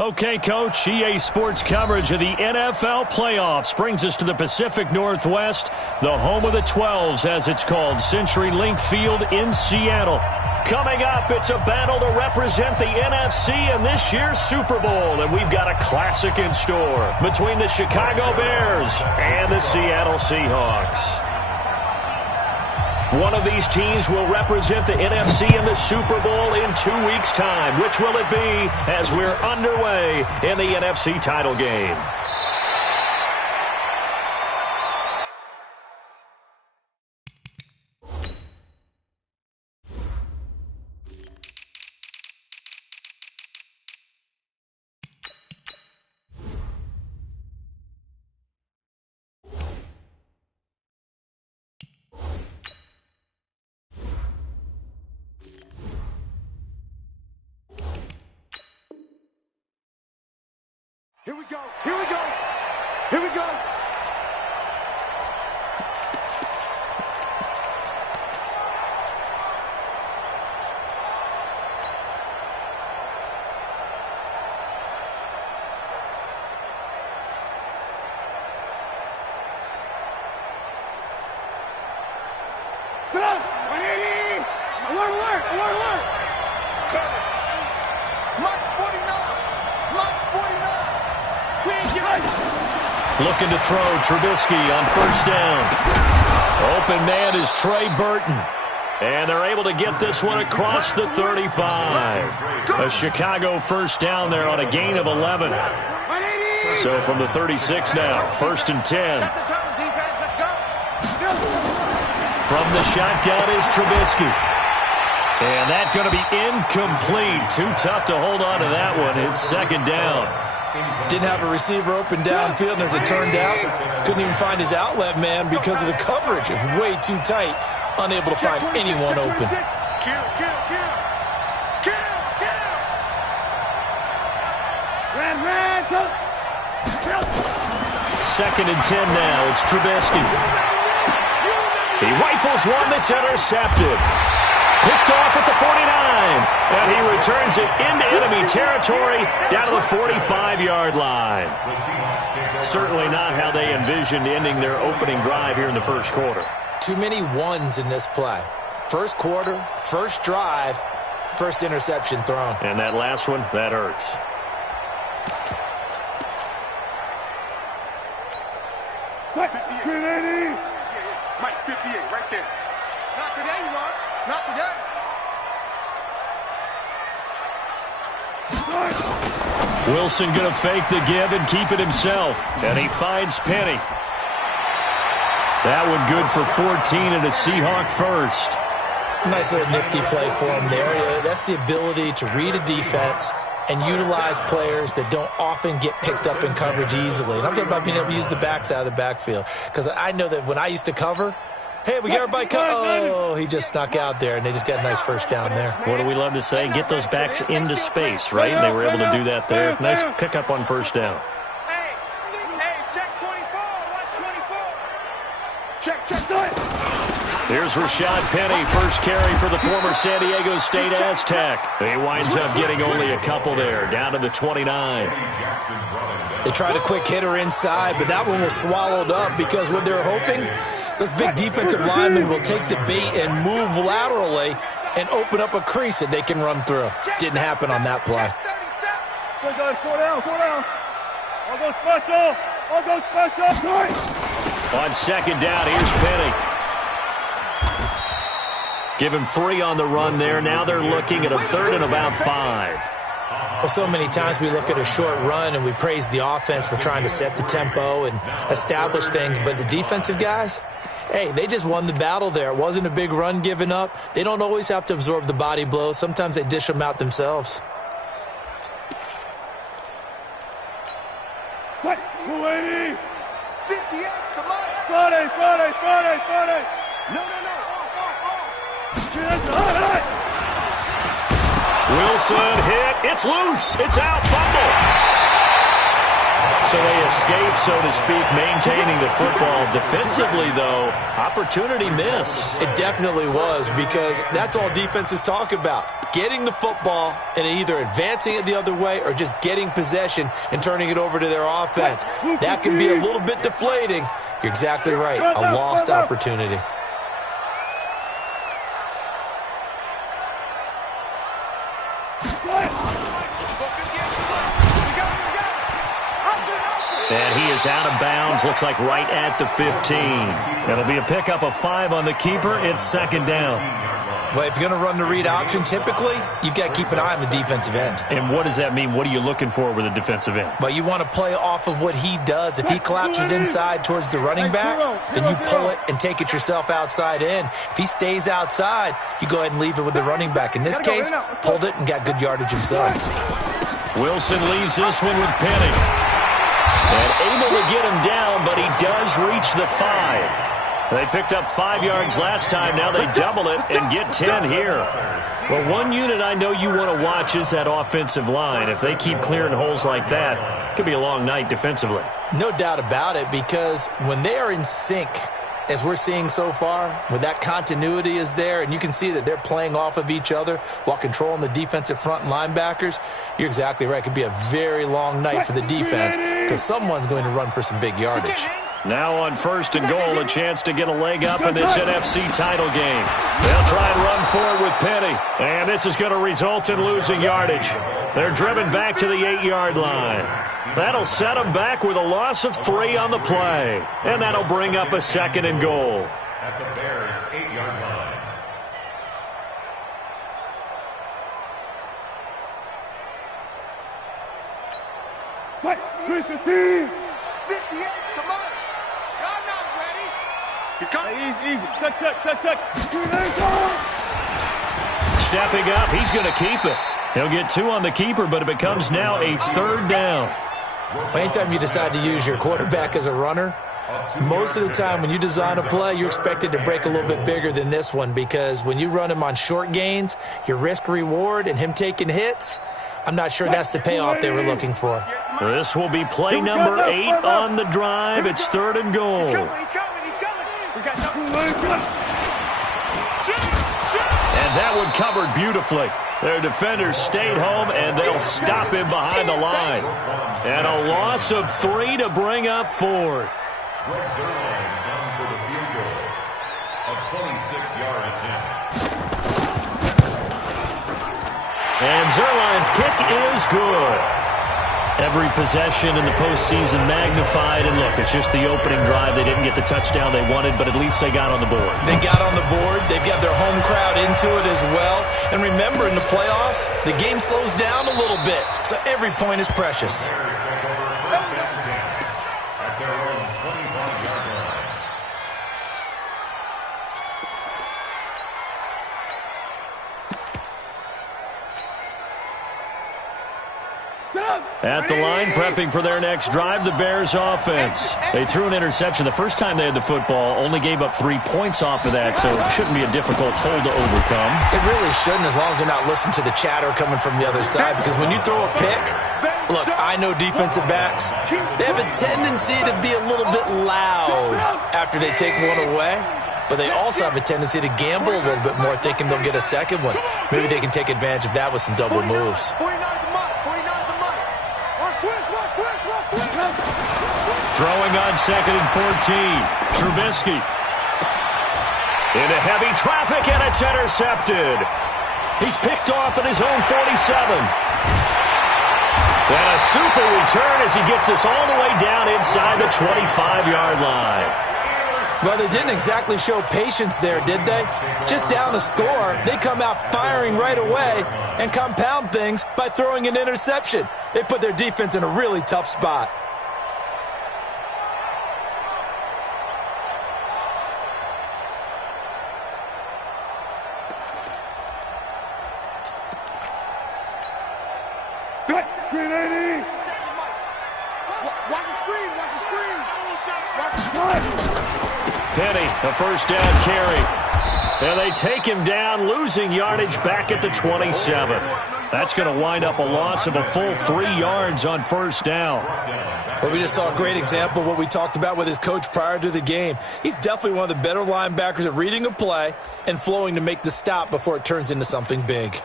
Okay, Coach, EA Sports coverage of the NFL playoffs brings us to the Pacific Northwest, the home of the 12s, as it's called, CenturyLink Field in Seattle. Coming up, it's a battle to represent the NFC in this year's Super Bowl, and we've got a classic in store between the Chicago Bears and the Seattle Seahawks. One of these teams will represent the NFC in the Super Bowl in 2 weeks' time. Which will it be as we're underway in the NFC title game? Here we go. Here we go. Here we go. Come on. 180. Alert. Alert. March 49. March 49. Looking to throw, Trubisky on first down. Open man is Trey Burton. And they're able to get this one across the 35. A Chicago first down there on a gain of 11. So from the 36 now, first and 10. From the shotgun is Trubisky. And that's going to be incomplete. Too tough to hold on to that one. It's second down. Didn't have a receiver open downfield, and as it turned out, couldn't even find his outlet man because of the coverage. It was way too tight, unable to find anyone open. Second and 10 now. It's Trubisky. He rifles one that's intercepted. Picked off at the 49, and he returns it into enemy territory down to the 45-yard line. Certainly not how they envisioned ending their opening drive here in the first quarter. Too many ones in this play. First quarter, first drive, first interception thrown. And that last one, that hurts. Mike 58, right there. Not today, you are. Not today. Wilson going to fake the give and keep it himself. And he finds Penny. That one good for 14 and a Seahawk first. Nice little nifty play for him there. That's the ability to read a defense and utilize players that don't often get picked up in coverage easily. And I'm talking about being able to use the backs out of the backfield. Because I know that when I used to cover, hey, we got everybody covered. Oh, he just snuck out there, and they just got a nice first down there. What do we love to say? Get those backs into space, right? And they were able to do that there. Nice pickup on first down. Hey, check 24. Watch 24. Check, do it. Here's Rashad Penny, first carry for the former San Diego State Aztec. He winds up getting only a couple there, down to the 29. They tried a quick hitter inside, but that one was swallowed up because what they're hoping, those big defensive linemen will take the bait and move laterally and open up a crease that they can run through. Didn't happen on that play. Go, guys, 4 down. I'll go special. On second down, here's Penny. Give him 3 on the run there. Now they're looking at a third and about 5. Well, so many times we look at a short run and we praise the offense for trying to set the tempo and establish things, but the defensive guys, hey, they just won the battle there. It wasn't a big run given up. They don't always have to absorb the body blows. Sometimes they dish them out themselves. What? 280. 58, come on. Friday. No. Wilson hit. It's loose. It's out. Fumble. breakaway escape, so to speak, maintaining the football. Defensively, though, opportunity miss. It definitely was, because that's all defenses talk about. Getting the football and either advancing it the other way or just getting possession and turning it over to their offense. That can be a little bit deflating. You're exactly right. A lost opportunity. And he is out of bounds, looks like right at the 15. It'll be a pickup of 5 on the keeper. It's second down. Well, if you're going to run the read option, typically, you've got to keep an eye on the defensive end. And what does that mean? What are you looking for with a defensive end? Well, you want to play off of what he does. If he collapses inside towards the running back, then you pull it and take it yourself outside in. If he stays outside, you go ahead and leave it with the running back. In this case, pulled it and got good yardage himself. Wilson leaves this one with Penny. And able to get him down, but he does reach the 5. They picked up 5 yards last time. Now they double it and get 10 here. Well, one unit I know you want to watch is that offensive line. If they keep clearing holes like that, it could be a long night defensively. No doubt about it, because when they are in sync, as we're seeing so far, when that continuity is there, and you can see that they're playing off of each other while controlling the defensive front and linebackers, you're exactly right. It could be a very long night for the defense, because someone's going to run for some big yardage. Now on 1st and goal, a chance to get a leg up in this NFC title game. They'll try and run forward with Penny. And this is going to result in losing yardage. They're driven back to the 8-yard line. That'll set them back with a loss of 3 on the play. And that'll bring up a 2nd and goal. At the Bears' 8-yard line. Fight, 315. 58, come on. Y'all not ready. He's coming. Easy. Check. Stepping up, he's going to keep it. He'll get 2 on the keeper, but it becomes now a 3rd down. Well, anytime you decide to use your quarterback as a runner, most of the time when you design a play, you're expected to break a little bit bigger than this one, because when you run him on short gains, your risk-reward and him taking hits, I'm not sure that's the payoff they were looking for. This will be play number 8 on the drive. It's 3rd and goal. He's coming. We got nothing. And that one covered beautifully. Their defenders stayed home, and they'll stop him behind the line. And a loss of 3 to bring up 4th. Greg Zerline down for the field goal. A 26-yard attempt. And Zerline's kick is good. Every possession in the postseason magnified. And look, it's just the opening drive. They didn't get the touchdown they wanted, but at least they got on the board. They got on the board. They've got their home crowd into it as well. And remember, in the playoffs, the game slows down a little bit, so every point is precious. At the line, prepping for their next drive, the Bears offense. They threw an interception the first time they had the football, only gave up 3 points off of that, so it shouldn't be a difficult hole to overcome. It really shouldn't, as long as they're not listening to the chatter coming from the other side, because when you throw a pick, look, I know defensive backs, they have a tendency to be a little bit loud after they take one away, but they also have a tendency to gamble a little bit more, thinking they'll get a second one. Maybe they can take advantage of that with some double moves. Throwing on 2nd and 14. Trubisky. Into heavy traffic, and it's intercepted. He's picked off at his own 47. And a super return as he gets us all the way down inside the 25-yard line. Well, they didn't exactly show patience there, did they? Just down a score, they come out firing right away and compound things by throwing an interception. They put their defense in a really tough spot. Penny, a first down carry. And they take him down, losing yardage back at the 27. That's going to wind up a loss of a full 3 yards on first down. Well, we just saw a great example of what we talked about with his coach prior to the game. He's definitely one of the better linebackers at reading a play and flowing to make the stop before it turns into something big.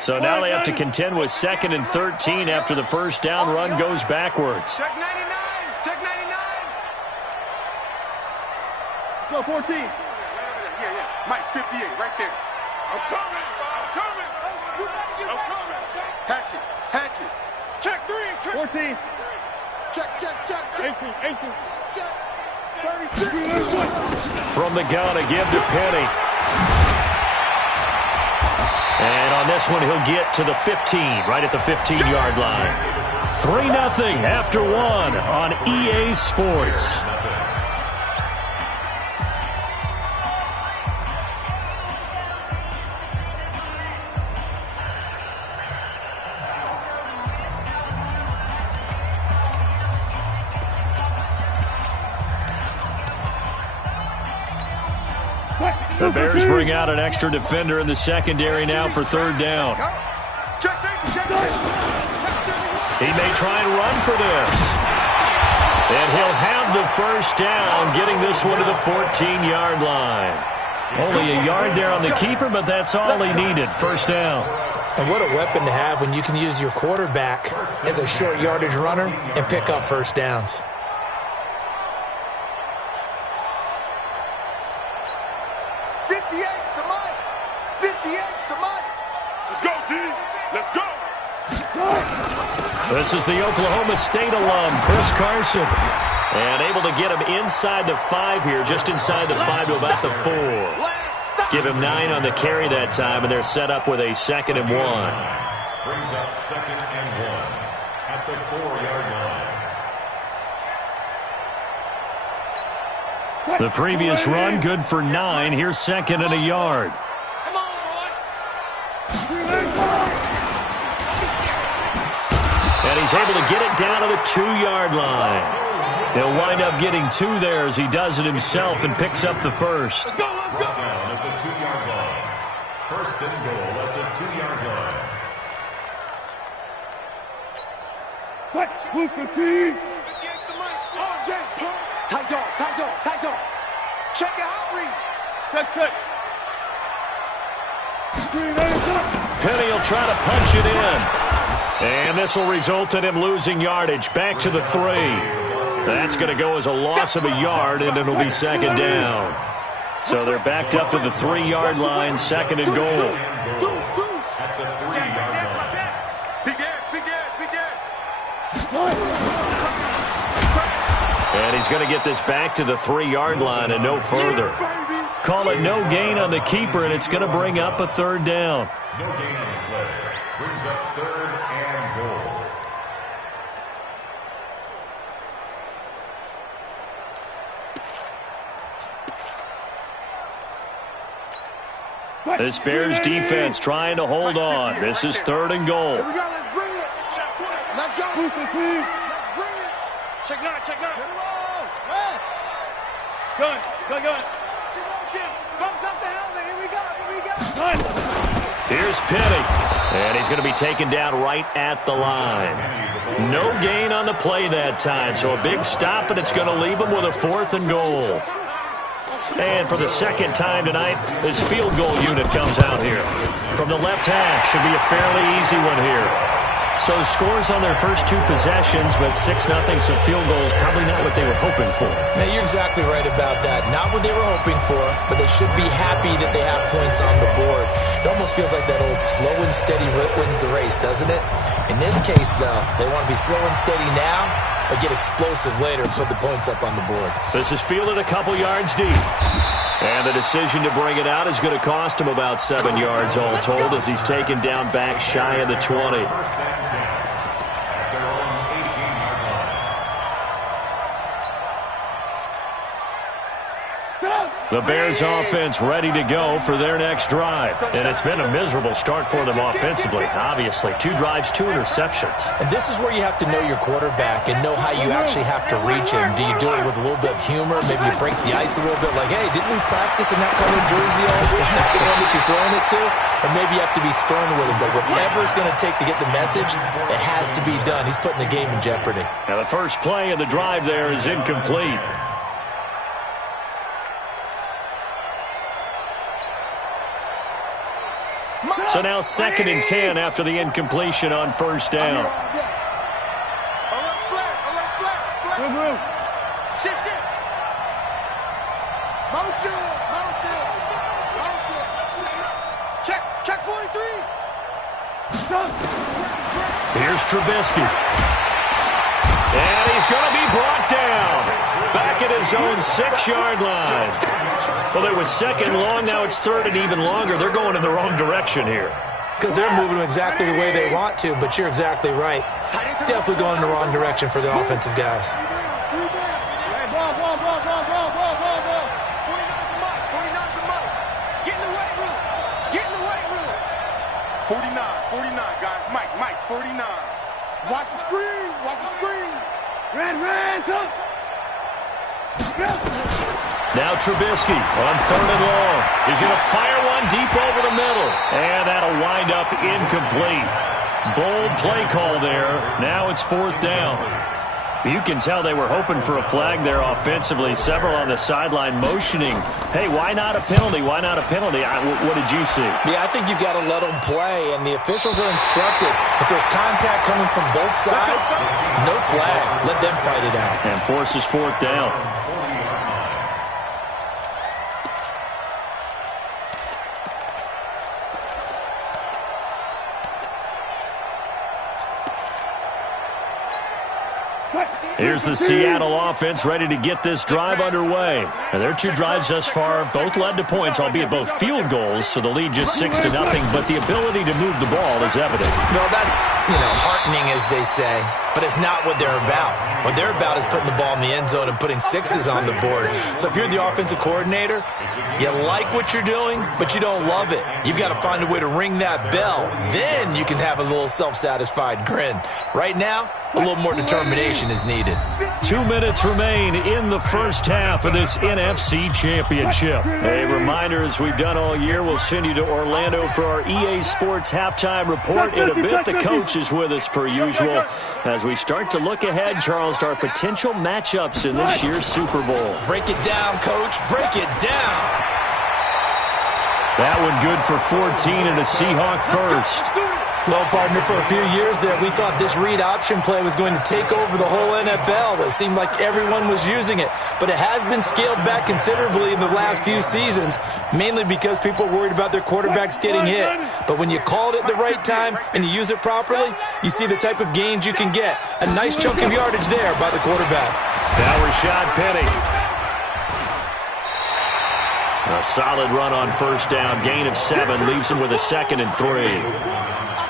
So now they have to contend with 2nd and 13 after the first down run goes backwards. Check 99. Check 99. Go 14. Yeah. Mike 58 right there. I'm coming. Hatchet. Check 3. Check 14. Check. 18. Check. 36. From the gun, a give to Penny. And on this one, he'll get to the 15, right at the 15-yard line. 3-0 after 1 on EA Sports. The Bears bring out an extra defender in the secondary now for 3rd down. He may try and run for this. And he'll have the first down, getting this one to the 14-yard line. Only a yard there on the keeper, but that's all he needed. First down. And what a weapon to have when you can use your quarterback as a short yardage runner and pick up first downs. This is the Oklahoma State alum, Chris Carson. And able to get him inside the 5 here, just inside the 5 to about the 4. Give him 9 on the carry that time, and they're set up with a 2nd and 1. Brings up 2nd and 1 at the 4-yard line. The previous run, good for 9. Here's 2nd and a yard. And he's able to get it down to the 2-yard line. He'll wind up getting 2 there as he does it himself and picks up the first. Down at the 2-yard line. 1st and goal at the 2-yard line. Tight dog. Check it out, Reed. Check. Penny will try to punch it in. And this will result in him losing yardage. Back to the 3. That's going to go as a loss of a yard, and it'll be 2nd down. So they're backed up to the 3-yard line, 2nd and goal. At the 3-yard line. And he's going to get this back to the 3-yard line and no further. Call it no gain on the keeper, and it's going to bring up a 3rd down. No gain on the play. Brings up 3rd and goal. This Bears defense trying to hold on. This is 3rd and goal. Here we go, let's bring it. Let's go. Let's bring it. Check 9. Get it all. Gun. Thumbs up the helmet. Here we go. Here's Penny. And he's going to be taken down right at the line. No gain on the play that time. So a big stop, and it's going to leave him with a 4th and goal. And for the 2nd time tonight, his field goal unit comes out here. From the left hash, should be a fairly easy one here. So scores on their first 2 possessions, but 6-0, so field goals probably not what they were hoping for. Now, you're exactly right about that. Not what they were hoping for, but they should be happy that they have points on the board. It almost feels like that old slow and steady wins the race, doesn't it? In this case, though, they want to be slow and steady now, but get explosive later and put the points up on the board. This is fielded a couple yards deep. And the decision to bring it out is going to cost him about 7 yards all told as he's taken down back shy of the 20. The Bears offense ready to go for their next drive. And it's been a miserable start for them offensively. Obviously, 2 drives, 2 interceptions. And this is where you have to know your quarterback and know how you actually have to reach him. Do you do it with a little bit of humor? Maybe you break the ice a little bit like, hey, didn't we practice in that color jersey all week? Not the one that you're throwing it to? Or maybe you have to be stern with him. But whatever it's going to take to get the message, it has to be done. He's putting the game in jeopardy. Now the first play of the drive there is incomplete. So now 2nd and 10 after the incompletion on first down. Check 43. Here's Trubisky. And he's going to be brought down. Back at his own 6-yard line. Well, it was 2nd long. Now it's 3rd and even longer. They're going in the wrong direction here. Because they're moving exactly the way they want to, but you're exactly right. Definitely going in the wrong direction for the offensive guys. 49, guys. Mike, 49. Watch the screen. Red, up. Now Trubisky on 3rd and long. He's going to fire one deep over the middle. And that'll wind up incomplete. Bold play call there. Now it's 4th down. You can tell they were hoping for a flag there offensively. Several on the sideline motioning. Hey, why not a penalty? Why not a penalty? What did you see? Yeah, I think you've got to let them play, and the officials are instructed. If there's contact coming from both sides, no flag. Let them fight it out. And forces 4th down. Here's the Seattle offense ready to get this drive underway. And their 2 drives thus far both led to points, albeit both field goals, so the lead just 6-0. But the ability to move the ball is evident. Well, that's, heartening, as they say. But it's not what they're about. What they're about is putting the ball in the end zone and putting 6s on the board. So if you're the offensive coordinator, you like what you're doing, but you don't love it. You've got to find a way to ring that bell. Then you can have a little self-satisfied grin. Right now, a little more determination is needed. 2 minutes remain in the first half of this NFC Championship. A reminder, as we've done all year, we'll send you to Orlando for our EA Sports halftime report. In a bit, the coach is with us per usual. As we start to look ahead, Charles, to our potential matchups in this year's Super Bowl. Break it down, Coach. Break it down. That one good for 14 and a Seahawk first. Well, partner, for a few years there, we thought this read option play was going to take over the whole NFL. It seemed like everyone was using it. But it has been scaled back considerably in the last few seasons, mainly because people are worried about their quarterbacks getting hit. But when you call it at the right time and you use it properly, you see the type of gains you can get. A nice chunk of yardage there by the quarterback. Now Rashad Penny. A solid run on first down. Gain of 7 leaves him with a 2nd and 3.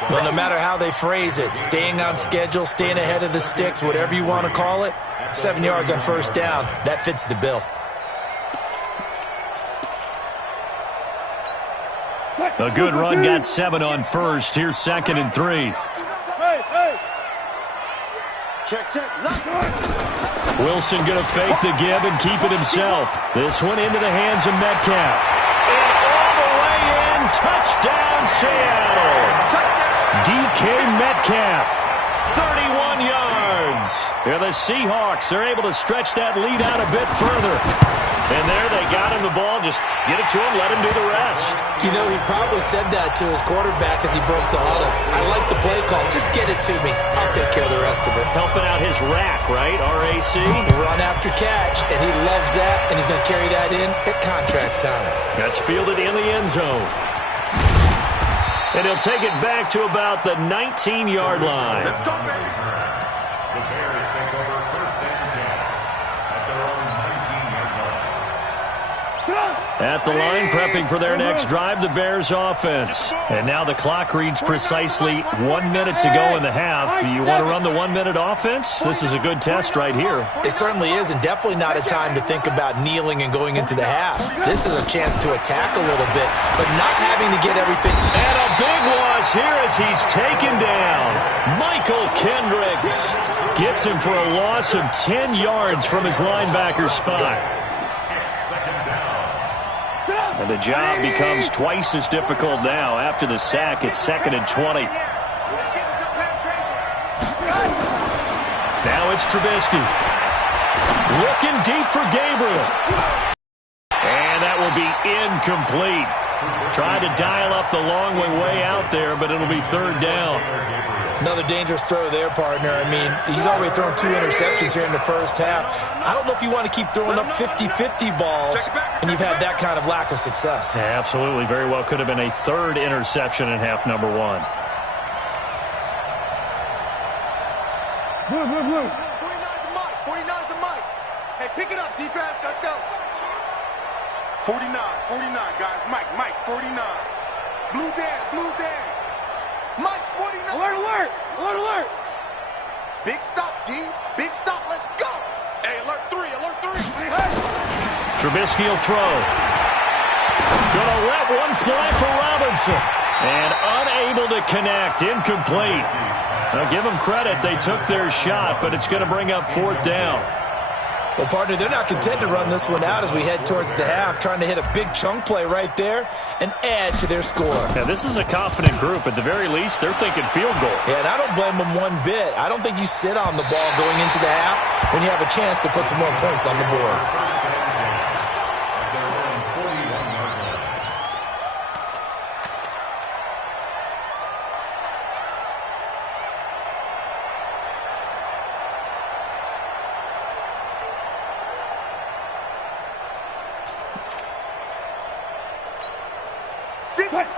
Well, no matter how they phrase it, staying on schedule, staying ahead of the sticks, whatever you want to call it, 7 yards on first down, that fits the bill. A good run got 7 on first. Here's 2nd and 3. Check. Wilson going to fake the give and keep it himself. This one into the hands of Metcalf. And all the way in, touchdown Seattle. DK Metcalf, 31 yards. And the Seahawks are able to stretch that lead out a bit further. And there they got him the ball. Just get it to him, let him do the rest. He probably said that to his quarterback as he broke the huddle. I like the play call. Just get it to me. I'll take care of the rest of it. Helping out his rack, right? RAC. Run after catch, and he loves that, and he's going to carry that in at contract time. That's fielded in the end zone. And he'll take it back to about the 19-yard line. Let's go, baby. The Bears take over 1st and 10 at their own 19-yard line. At the line, prepping for their next drive, the Bears offense. And now the clock reads precisely 1 minute to go in the half. You want to run the 1 minute offense? This is a good test right here. It certainly is, and definitely not a time to think about kneeling and going into the half. This is a chance to attack a little bit, but not having to get everything. And a big loss here as he's taken down. Michael Kendricks gets him for a loss of 10 yards from his linebacker spot. And the job becomes twice as difficult now. After the sack, it's 2nd and 20. Now it's Trubisky. Looking deep for Gabriel. And that will be incomplete. Tried to dial up the long way out there, but it'll be 3rd down. Another dangerous throw there, partner. I mean, he's already thrown 2 interceptions here in the first half. I don't know if you want to keep throwing up 50-50 balls, and you've had that kind of lack of success. Yeah, absolutely. Very well could have been a 3rd interception in half number 1. Blue. 49's the mic. 49's the mic. Hey, pick it up, defense. Let's go. 49, guys. Mike, 49. Blue Dan. Mike's 49. Alert. Big stop, D. Big stop. Let's go. Hey, alert 3. Trubisky will throw. Gonna let one fly for Robinson. And unable to connect. Incomplete. Now, give them credit. They took their shot, but it's going to bring up 4th down. Well, partner, they're not content to run this one out as we head towards the half, trying to hit a big chunk play right there and add to their score. Now, this is a confident group. At the very least, they're thinking field goal. Yeah, and I don't blame them one bit. I don't think you sit on the ball going into the half when you have a chance to put some more points on the board.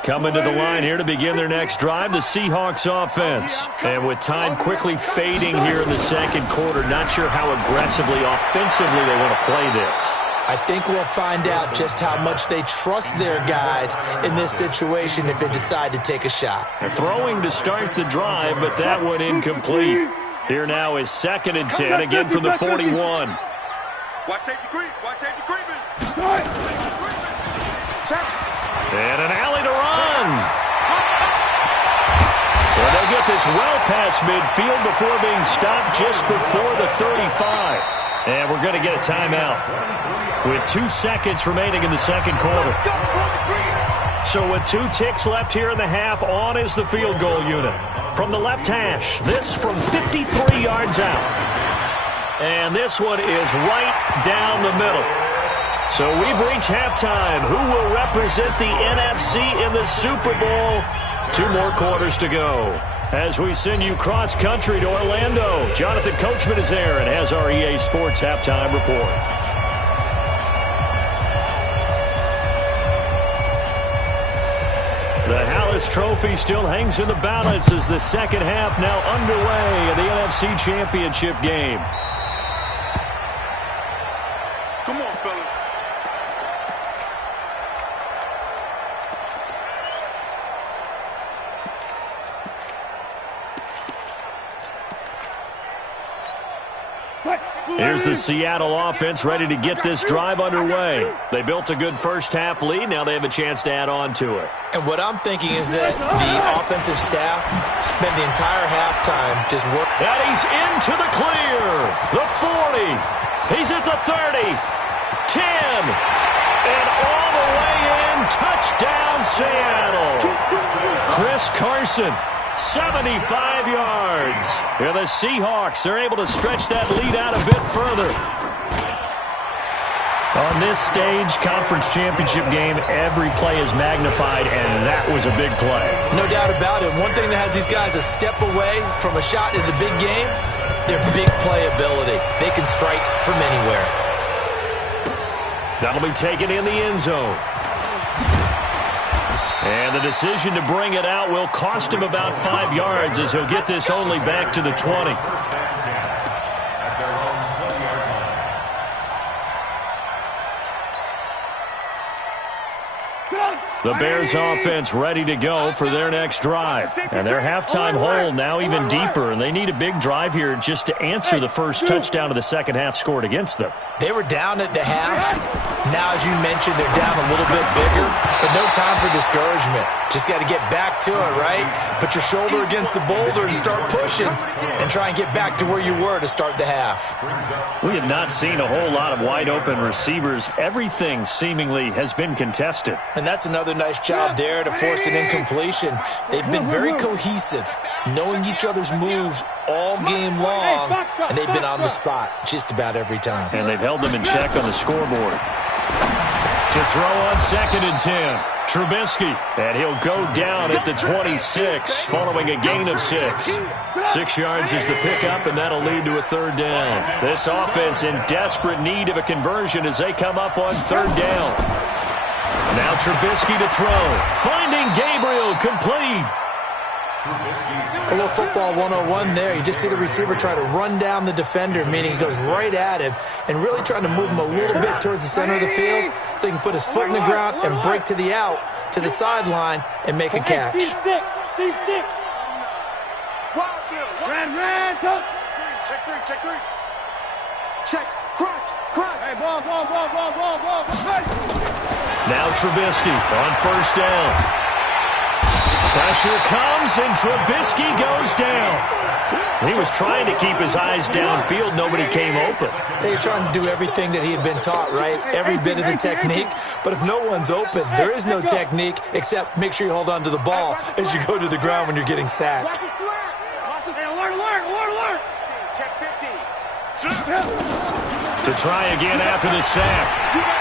Coming to the line here to begin their next drive, the Seahawks offense. And with time quickly fading here in the second quarter, not sure how aggressively, offensively they want to play this. I think we'll find out just how much they trust their guys in this situation if they decide to take a shot. They're throwing to start the drive, but that one incomplete. Here now is 2nd and 10, again from the 41. Watch safety creep. And an alley to run. Well, they'll get this well past midfield before being stopped just before the 35. And we're going to get a timeout with 2 seconds remaining in the second quarter. So with 2 ticks left here in the half, on is the field goal unit. From the left hash, this from 53 yards out. And this one is right down the middle. So we've reached halftime. Who will represent the NFC in the Super Bowl? 2 more quarters to go. As we send you cross-country to Orlando, Jonathan Coachman is there and has our EA Sports halftime report. The Hallis Trophy still hangs in the balance as the second half now underway in the NFC Championship game. Come on, fellas. Here's the Seattle offense ready to get this drive underway. They built a good first half lead. Now they have a chance to add on to it. And what I'm thinking is that the offensive staff spent the entire halftime just working. And he's into the clear. The 40. He's at the 30. 10. And all the way in. Touchdown, Seattle. Chris Carson. 75 yards. Here the Seahawks are able to stretch that lead out a bit further. On this stage, conference championship game, every play is magnified, and that was a big play. No doubt about it. One thing that has these guys a step away from a shot in the big game, their big playability. They can strike from anywhere. That'll be taken in the end zone. And the decision to bring it out will cost him about 5 yards as he'll get this only back to the 20. The Bears offense ready to go for their next drive. And their halftime hole now even deeper, and they need a big drive here just to answer the first touchdown of the second half scored against them. They were down at the half. Now, as you mentioned, they're down a little bit bigger, but no time for discouragement. Just got to get back to it, right? Put your shoulder against the boulder and start pushing and try and get back to where you were to start the half. We have not seen a whole lot of wide-open receivers. Everything seemingly has been contested. And that's another nice job there to force an incompletion. They've been very cohesive, knowing each other's moves all game long, and they've been on the spot just about every time. And they've held them in check on the scoreboard. To throw on 2nd and 10. Trubisky, and he'll go down at the 26 following a gain of 6. 6 yards is the pickup, and that'll lead to a 3rd down. This offense in desperate need of a conversion as they come up on 3rd down. Now Trubisky to throw. Finding Gabriel, complete. A little football 101 there. You just see the receiver try to run down the defender, meaning he goes right at him and really trying to move him a little bit towards the center of the field so he can put his foot in the ground and break to the out, to the sideline, and make a catch. Team 6. Ran, touch. Check 3. Check, crunch. Hey, ball. Now Trubisky on 1st down. Pressure comes, and Trubisky goes down. He was trying to keep his eyes downfield. Nobody came open. He's trying to do everything that he had been taught, right? Every bit of the technique. But if no one's open, there is no technique except make sure you hold on to the ball as you go to the ground when you're getting sacked. Hey, alert. Check 50. To try again after the sack.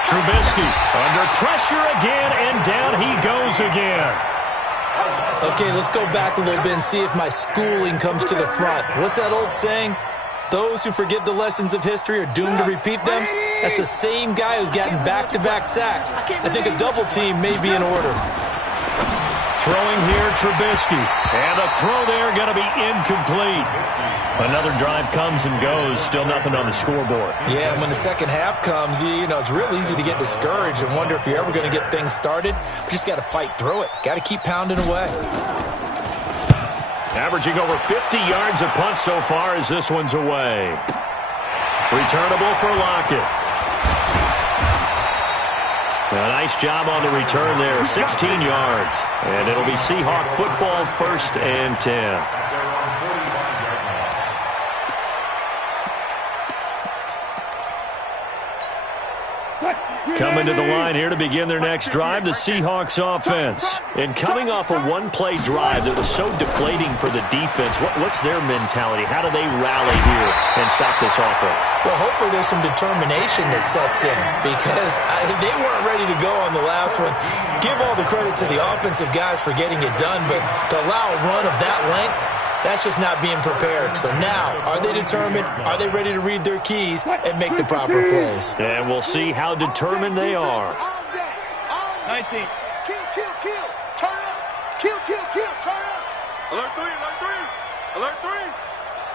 Trubisky under pressure again, and down he goes again. Okay, let's go back a little bit and see if my schooling comes to the front. What's that old saying? Those who forget the lessons of history are doomed to repeat them. That's the same guy who's gotten back-to-back sacks. I think a double team may be in order. Throwing here, Trubisky. And the throw there going to be incomplete. Another drive comes and goes. Still nothing on the scoreboard. Yeah, and when the second half comes, you know, it's real easy to get discouraged and wonder if you're ever going to get things started. You just got to fight through it. Got to keep pounding away. Averaging over 50 yards a punt so far as this one's away. Returnable for Lockett. A nice job on the return there. 16 yards. And it'll be Seahawk football, 1st and 10. Coming to the line here to begin their next drive, the Seahawks offense. And coming off a one-play drive that was so deflating for the defense, what's their mentality? How do they rally here and stop this offense? Well, hopefully there's some determination that sets in because they weren't ready to go on the last one. Give all the credit to the offensive guys for getting it done, but to allow a run of that length, that's just not being prepared. So now, are they determined? Are they ready to read their keys and make the proper plays? And we'll see how determined they are. 19. Kill. Turn up. Kill. Turn up. Alert 3.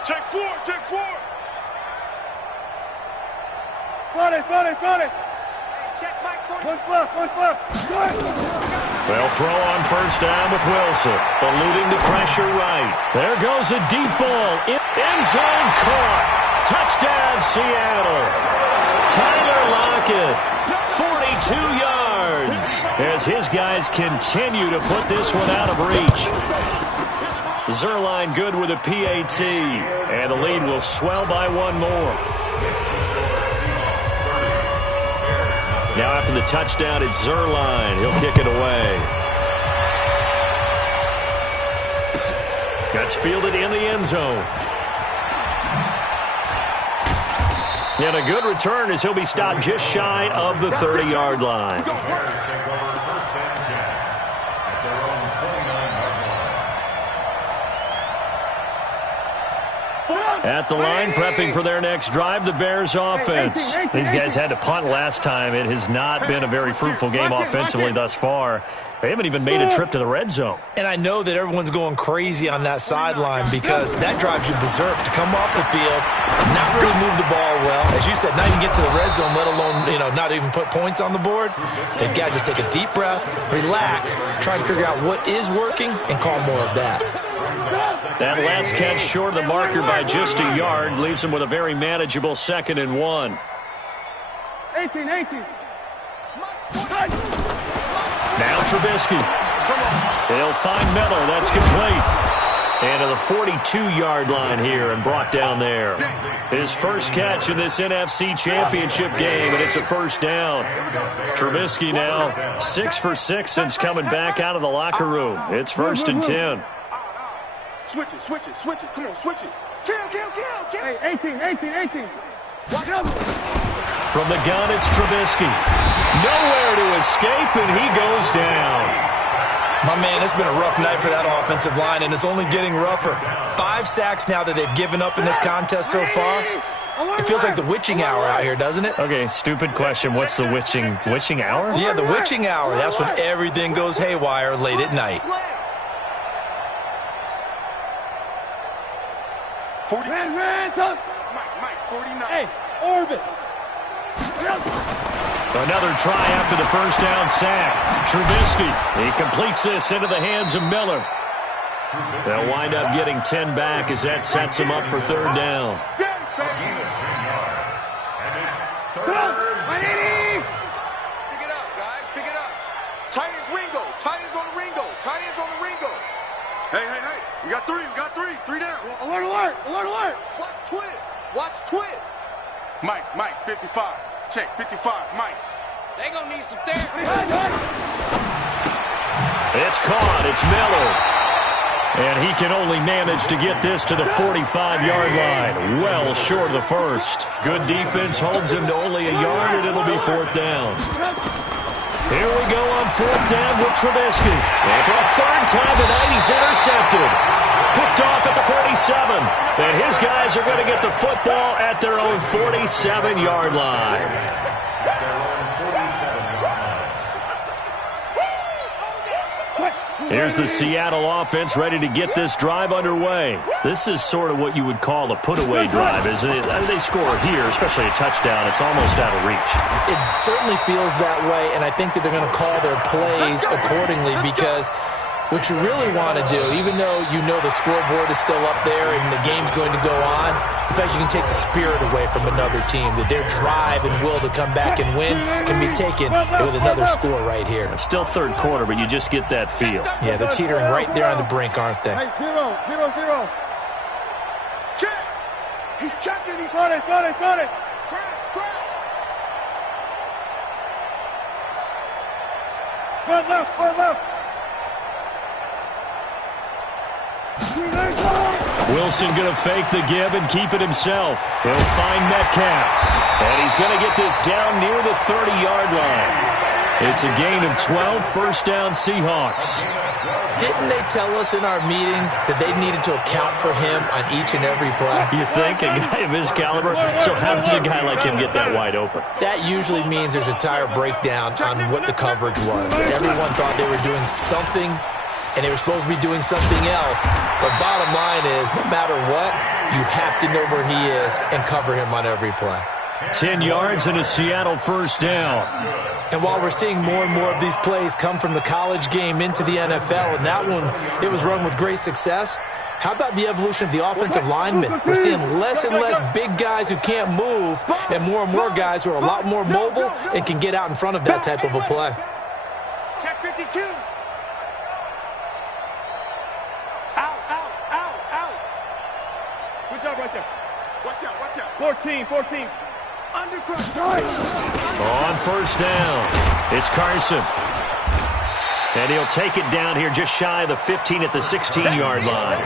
Check 4. Front it. Check Mike. One flip. They'll throw on 1st down with Wilson. Eluding the pressure right. There goes a deep ball. End zone caught. Touchdown, Seattle. Tyler Lockett, 42 yards. As his guys continue to put this one out of reach. Zerline good with a PAT. And the lead will swell by one more. Now after the touchdown, it's Zerline. He'll kick it away. That's fielded in the end zone. And a good return as he'll be stopped just shy of the 30-yard line. At the line, prepping for their next drive, the Bears offense. These guys had to punt last time. It has not been a very fruitful game offensively thus far. They haven't even made a trip to the red zone. And I know that everyone's going crazy on that sideline because that drives you berserk to come off the field, not really move the ball well. As you said, not even get to the red zone, let alone, not even put points on the board. They've got to just take a deep breath, relax, try and figure out what is working, and call more of that. That last catch short of the marker by just a yard leaves them with a very manageable 2nd and 1. 18. Now Trubisky. They'll find Miller. That's complete. And to the 42-yard line here and brought down there. His first catch in this NFC Championship game, and it's a first down. Trubisky now 6 for 6 since coming back out of the locker room. It's 1st and 10. Switch it. Come on, switch it. Kill. Hey, 18. From the gun, it's Trubisky. Nowhere to escape, and he goes down. My man, it's been a rough night for that offensive line, and it's only getting rougher. 5 sacks now that they've given up in this contest so far. It feels like the witching hour out here, doesn't it? Okay, stupid question. What's the witching hour? Yeah, the witching hour. That's when everything goes haywire late at night. 40. Red, Mike, 49. Hey, orbit. Another try after the first down sack. Trubisky, he completes this into the hands of Miller. They'll wind up getting 10 back as that sets him up for 3rd down. A gain of 10 yards. And it's 3rd and Pick it up, guys. Pick it up. Tight ends Ringo. Tight ends on the Ringo. Hey. We got 3. 3 down. Alert. Watch twist. Mike, 55. Check, 55, Mike. They gonna need some therapy. It's caught. It's Miller. And he can only manage to get this to the 45-yard line. Well short of the first. Good defense holds him to only a yard, and it'll be 4th down. Here we go on 4th down with Trubisky. And for a 3rd time tonight, he's intercepted. Picked off at the 47. And his guys are going to get the football at their own 47-yard line. Here's the Seattle offense ready to get this drive underway. This is sort of what you would call a put-away drive, isn't it? They score here, especially a touchdown. It's almost out of reach. It certainly feels that way, and I think that they're going to call their plays accordingly because what you really want to do, even though you know the scoreboard is still up there and the game's going to go on, in fact, you can take the spirit away from another team, that their drive and will to come back and win can be taken with another score right here. It's still 3rd quarter, but you just get that feel. Yeah, they're teetering right there on the brink, aren't they? Hey, 0. Check. He's checking. He's Front it. Scratch. Front left. Wilson going to fake the give and keep it himself. He'll find Metcalf. And he's going to get this down near the 30-yard line. It's a gain of 12, 1st down Seahawks. Didn't they tell us in our meetings that they needed to account for him on each and every play? You think? A guy of his caliber? So how does a guy like him get that wide open? That usually means there's a tire breakdown on what the coverage was. Everyone thought they were doing something, and they were supposed to be doing something else. But bottom line is, no matter what, you have to know where he is and cover him on every play. 10 yards and a Seattle 1st down. And while we're seeing more and more of these plays come from the college game into the NFL, and that one, it was run with great success, how about the evolution of the offensive linemen? We're seeing less and less big guys who can't move and more guys who are a lot more mobile and can get out in front of that type of a play. Check 52. Out. Good job right there. Watch out. 14. Undercross. On 1st down, it's Carson. And he'll take it down here just shy of the 15 at the 16-yard line.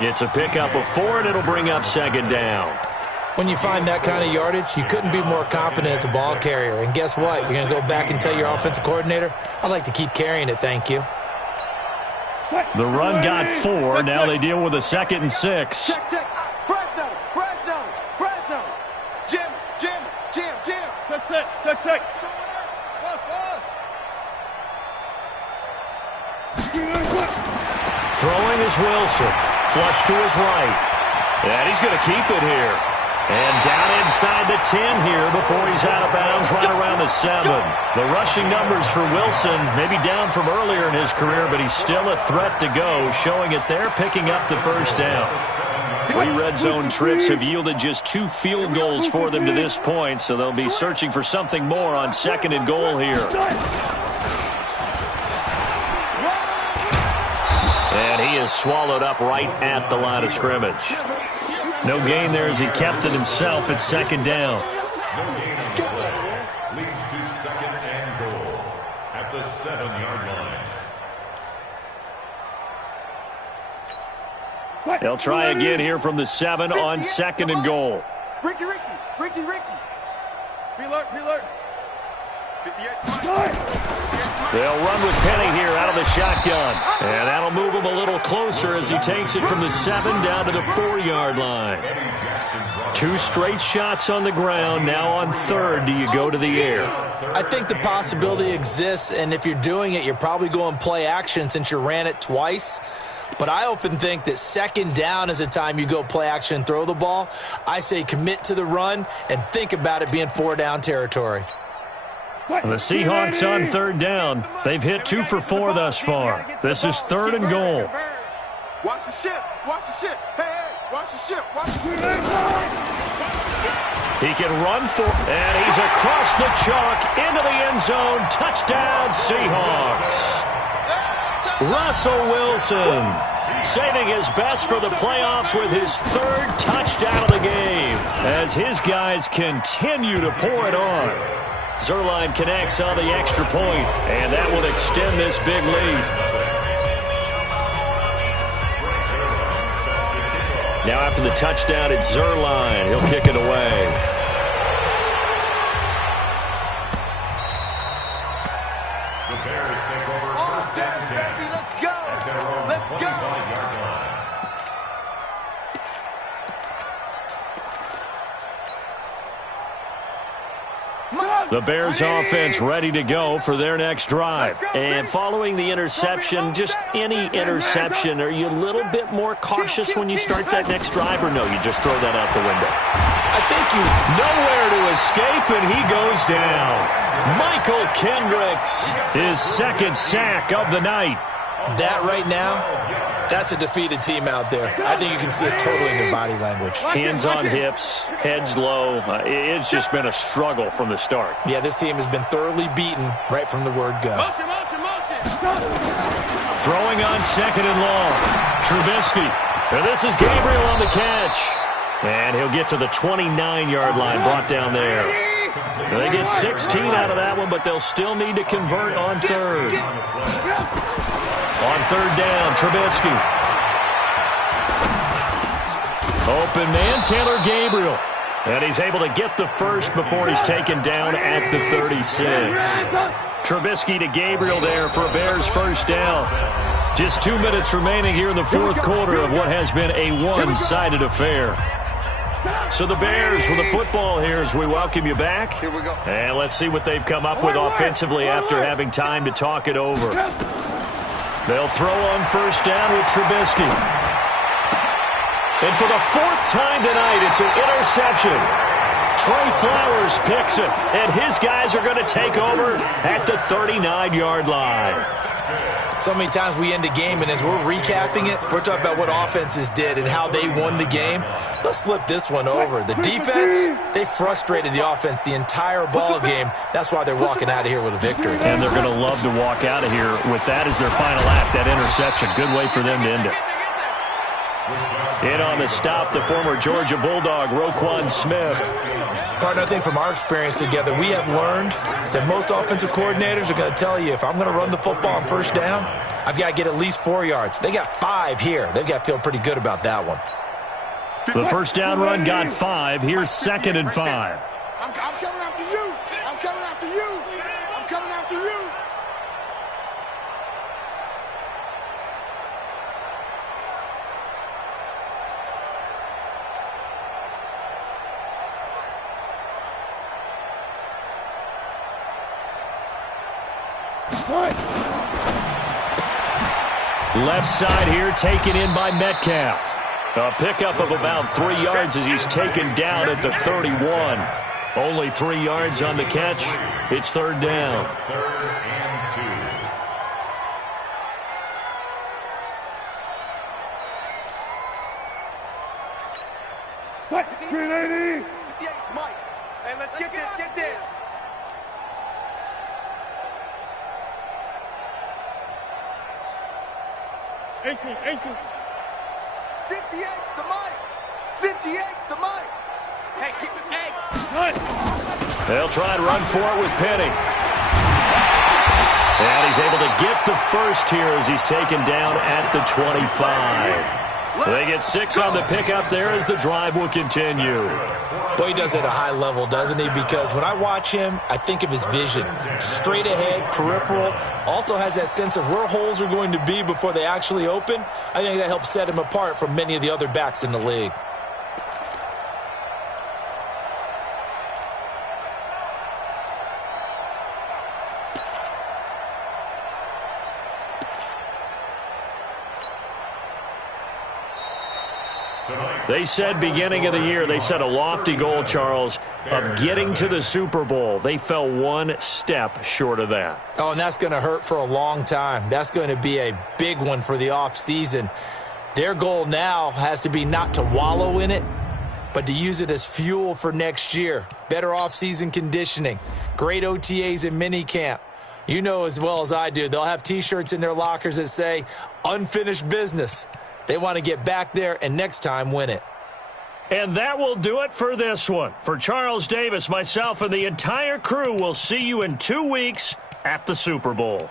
It's a pickup of 4, and it'll bring up 2nd down. When you find that kind of yardage, you couldn't be more confident as a ball carrier. And guess what? You're going to go back and tell your offensive coordinator, I'd like to keep carrying it, thank you. The run got 4. Now they deal with a 2nd and 6. Check. check. Throwing is Wilson. Flush to his right. And he's going to keep it here. And down inside the 10 here before he's out of bounds right around the 7. The rushing numbers for Wilson maybe down from earlier in his career, but he's still a threat to go, showing it there, picking up the first down. 3 red zone trips have yielded just 2 field goals for them to this point, so they'll be searching for something more on 2nd and goal here. And he is swallowed up right at the line of scrimmage. No gain there as he kept it himself at 2nd down. No gain on the play. Leads to 2nd and goal at the 7-yard line. They'll try again here from the 7 on 2nd and goal. Ricky. Pre-alert. 58. They'll run with Penny here out of the shotgun. And that'll move him a little closer as he takes it from the 7 down to the 4-yard line. 2 straight shots on the ground. Now on 3rd, do you go to the air? I think the possibility exists, and if you're doing it, you're probably going play action since you ran it twice. But I often think that 2nd down is a time you go play action and throw the ball. I say commit to the run and think about it being 4-down territory. The Seahawks on 3rd down. They've hit 2 for 4 thus far. This is 3rd and goal. Watch the ship. Hey, watch the ship. He can run for, and he's across the chalk into the end zone. Touchdown, Seahawks. Russell Wilson saving his best for the playoffs with his 3rd touchdown of the game as his guys continue to pour it on. Zerline connects on the extra point, and that will extend this big lead. Now after the touchdown, it's Zerline. He'll kick it away. The Bears take over 1st and 10. Let's go. At their own 25-yard line. The Bears offense ready to go for their next drive. And following the interception, just any interception, are you a little bit more cautious when you start that next drive, or no, you just throw that out the window? I think you Nowhere to escape, and he goes down. Michael Kendricks, his 2nd sack of the night. that right now, that's a defeated team out there. I think you can see it totally in their body language. Hands on hips, heads low. It's just been a struggle from the start. Yeah, this team has been thoroughly beaten right from the word go. Motion. Throwing on 2nd and long. Trubisky. And this is Gabriel on the catch. And he'll get to the 29-yard line, brought down there. They get 16 out of that one, but they'll still need to convert on 3rd. On 3rd down, Trubisky. Open man, Taylor Gabriel. And he's able to get the first before he's taken down at the 36. Trubisky to Gabriel there for a Bears first down. Just 2 minutes remaining here in the 4th quarter of what has been a one-sided affair. So the Bears with the football here as we welcome you back. Here we go. And let's see what they've come up with offensively after having time to talk it over. They'll throw on first down with Trubisky. And for the 4th time tonight, it's an interception. Trey Flowers picks it, and his guys are going to take over at the 39-yard line. So many times we end a game, and as we're recapping it, we're talking about what offenses did and how they won the game. Let's flip this one over. The defense, they frustrated the offense the entire ball game. That's why they're walking out of here with a victory. And they're going to love to walk out of here with that as their final act, that interception. Good way for them to end it. In on the stop, the former Georgia Bulldog, Roquan Smith. Partner, I think from our experience together, we have learned that most offensive coordinators are going to tell you, if I'm going to run the football on first down, I've got to get at least 4 yards. They got 5 here. They've got to feel pretty good about that one. The first down run got 5. Here's 2nd and 5. I'm coming after you. I'm coming after you. I'm coming after you. Left side here taken in by Metcalf. A pickup of about 3 yards as he's taken down at the 31. Only 3 yards on the catch. It's third down. Third and 2. What? 380. 58, Mike. Hey, let's get this, get this. Ankle. 58's the Mike. 58's the Mike. Hey, keep it, hey. They'll try and run for it with Penny. And he's able to get the first here as he's taken down at the 25. They get 6 on the pickup there as the drive will continue. Boy, he does it at a high level, doesn't he? Because when I watch him, I think of his vision. Straight ahead, peripheral. Also has that sense of where holes are going to be before they actually open. I think that helps set him apart from many of the other backs in the league. They said beginning of the year, they set a lofty goal, Charles, of getting to the Super Bowl. They fell one step short of that. Oh, and that's going to hurt for a long time. That's going to be a big one for the offseason. Their goal now has to be not to wallow in it, but to use it as fuel for next year. Better offseason conditioning, great OTAs and minicamp. You know as well as I do, they'll have T-shirts in their lockers that say, unfinished business. They want to get back there and next time win it. And that will do it for this one. For Charles Davis, myself, and the entire crew, we'll see you in 2 weeks at the Super Bowl.